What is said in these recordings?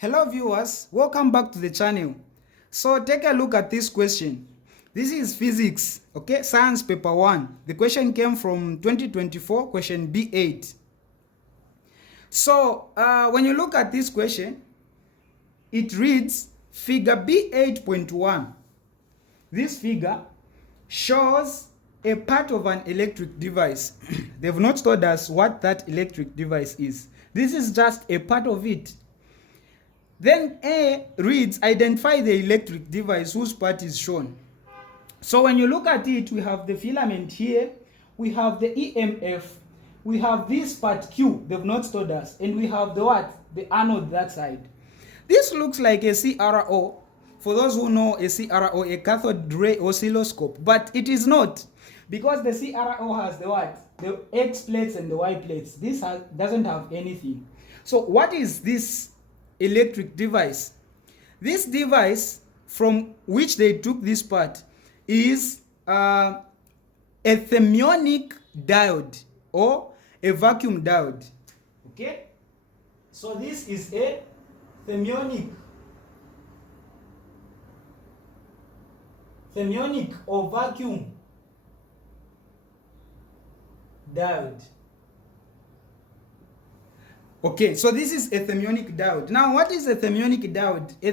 Hello viewers, welcome back to the channel. So take a look at this question. This is physics, okay, science paper 1. The question came from 2024, question B8. So when you look at this question, it reads figure B8.1. This figure shows a part of an electric device. They've not told us what that electric device is. This is just a part of it. Then A reads, identify the electric device whose part is shown. So when you look at it, we have the filament here, we have the EMF, we have this part Q, they've not told us, and we have the what? The anode that side. This looks like a CRO, for those who know a CRO, a cathode ray oscilloscope, but it is not, because the CRO has the what? The X plates and the Y plates. This doesn't have anything. So what is this electric device? This device from which they took this part is a thermionic diode or a vacuum diode. Okay, so this is a thermionic or vacuum diode. Okay, so this is a thermionic diode. Now, what is a thermionic diode? A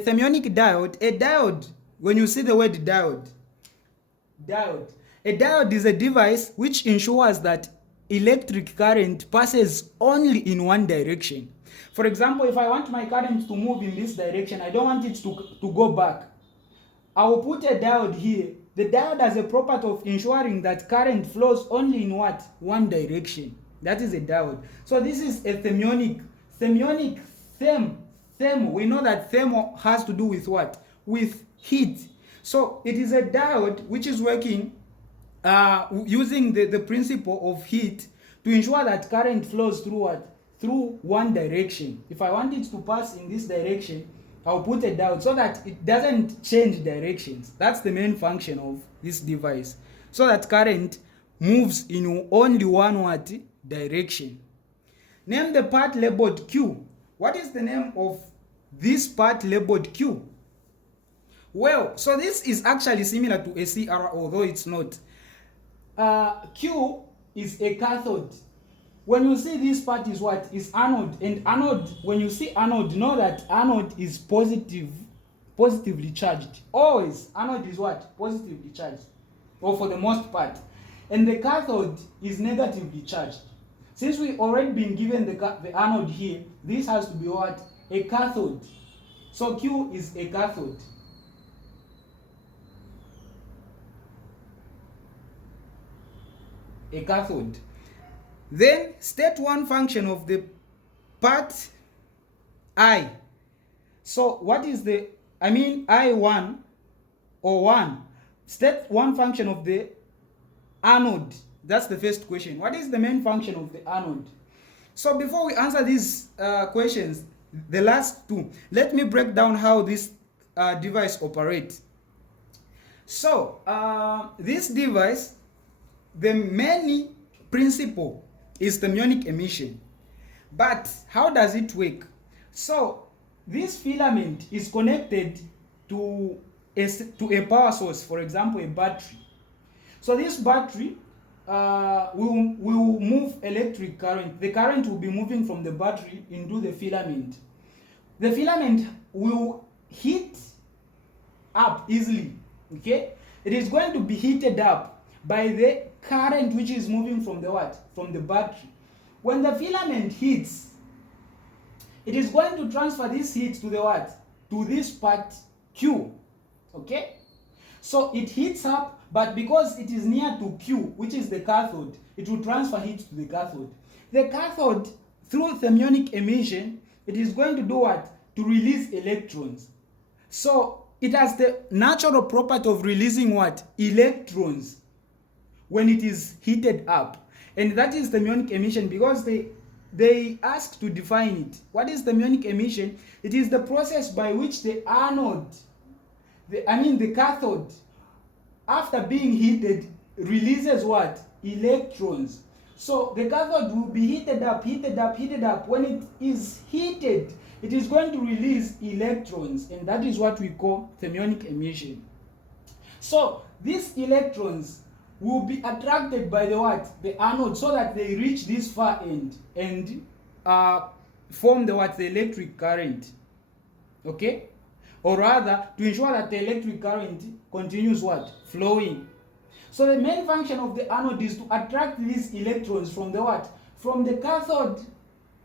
diode, when you see the word diode, a diode is a device which ensures that electric current passes only in one direction. For example, if I want my current to move in this direction, I don't want it to go back, I will put a diode here. The diode has a property of ensuring that current flows only in what? One direction. That is a diode. So this is a thermionic. Thermo. We know that thermo has to do with what? With heat. So it is a diode which is working using the principle of heat to ensure that current flows through what? Through one direction. If I want it to pass in this direction, I'll put a diode so that it doesn't change directions. That's the main function of this device. So that current moves in only one what? Direction. Name the part labeled Q. What is the name of this part labeled Q? Well, so this is actually similar to a CR, although it's not. Q is a cathode. When you see this part is what? Is anode. And anode, when you see anode, know that anode is positively charged. Always, anode is what? Positively charged. Or for the most part. And the cathode is negatively charged. Since we already been given the anode here, this has to be what? A cathode. So Q is a cathode. A cathode. Then state one function of the part I. So what is the, I1 or 1. State one function of the anode. That's the first question. What is the main function of the anode? So before we answer these questions, the last two, let me break down how this device operates. So this device, the main principle is thermionic emission. But how does it work? So this filament is connected to a power source, for example, a battery. So this battery will move electric current. The current will be moving from the battery into the filament. The filament will heat up easily. Okay? It is going to be heated up by the current which is moving from the what? From the battery. When the filament heats, it is going to transfer this heat to the what? To this part Q. Okay? So it heats up, but because it is near to Q, which is the cathode, it will transfer heat to the cathode. The cathode, through thermionic emission, it is going to do what? To release electrons. So it has the natural property of releasing what? Electrons when it is heated up. And that is thermionic emission, because they ask to define it. What is thermionic emission? It is the process by which the anode, the cathode, after being heated, releases what? Electrons. So the cathode will be heated up. When it is heated, it is going to release electrons, and that is what we call thermionic emission. So these electrons will be attracted by the what? The anode, so that they reach this far end and form the what? The electric current. Okay? Or rather, to ensure that the electric current continues what? Flowing. So the main function of the anode is to attract these electrons from the what? From the cathode.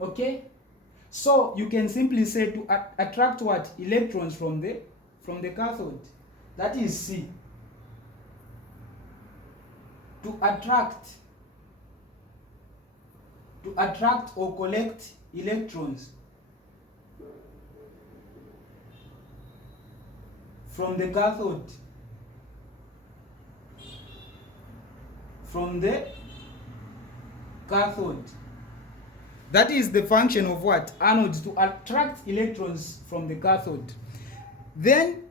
Okay? So you can simply say to attract what? Electrons from the cathode. That is C. To attract or collect electrons from the cathode. From the cathode. That is the function of what? Anodes, to attract electrons from the cathode. Then,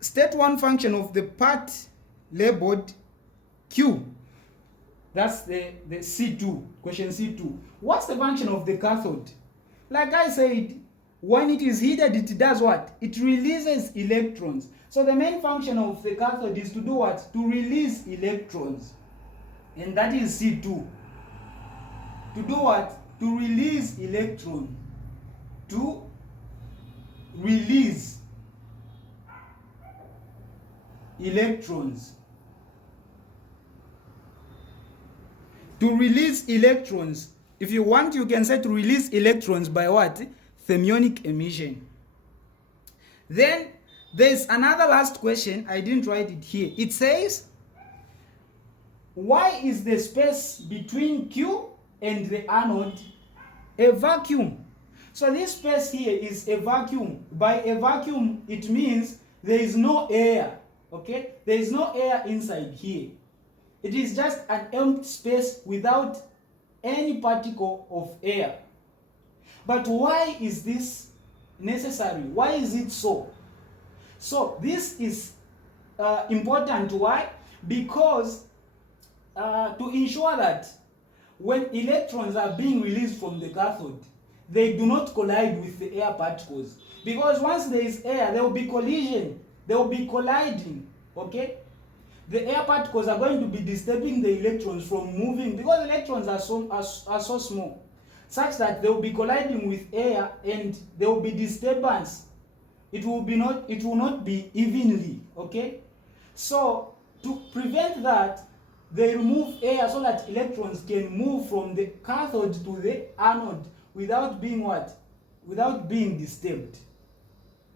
state one function of the part labeled Q. That's the C2, question C2. What's the function of the cathode? Like I said, when it is heated, it does what? It releases electrons. So the main function of the cathode is to do what? To release electrons. And that is C2. To do what? To release electron. To release electrons. To release electrons. If you want, you can say to release electrons by what? Thermionic emission. Then there's another last question. I didn't write it here. It says, why is the space between Q and the anode a vacuum? So this space here is a vacuum. By a vacuum, it means there is no air. Okay? There is no air inside here. It is just an empty space without any particle of air. But why is this necessary? Why is it so? So this is important. Why? Because to ensure that when electrons are being released from the cathode, they do not collide with the air particles. Because once there is air, there will be collision. They will be colliding. Okay? The air particles are going to be disturbing the electrons from moving, because electrons are so small, such that they will be colliding with air and there will be disturbance. It will not be evenly. Okay? So to prevent that, they remove air so that electrons can move from the cathode to the anode without being what? Without being disturbed.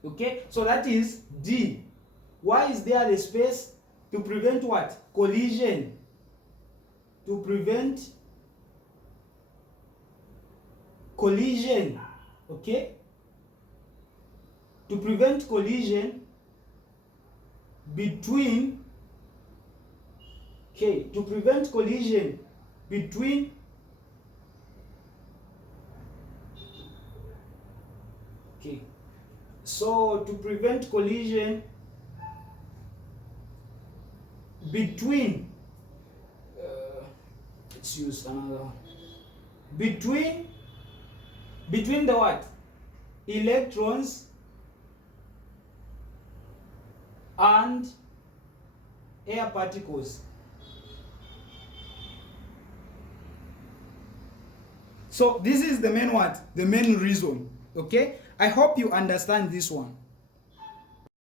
Okay? So that is D. Why is there the space? To prevent what? Collision. To prevent collision. Okay? To prevent collision between, okay, to prevent collision between okay, so to prevent collision between let's use another one. Between the what? Electrons and air particles. So this is the main what? The main reason. Okay? I hope you understand this one.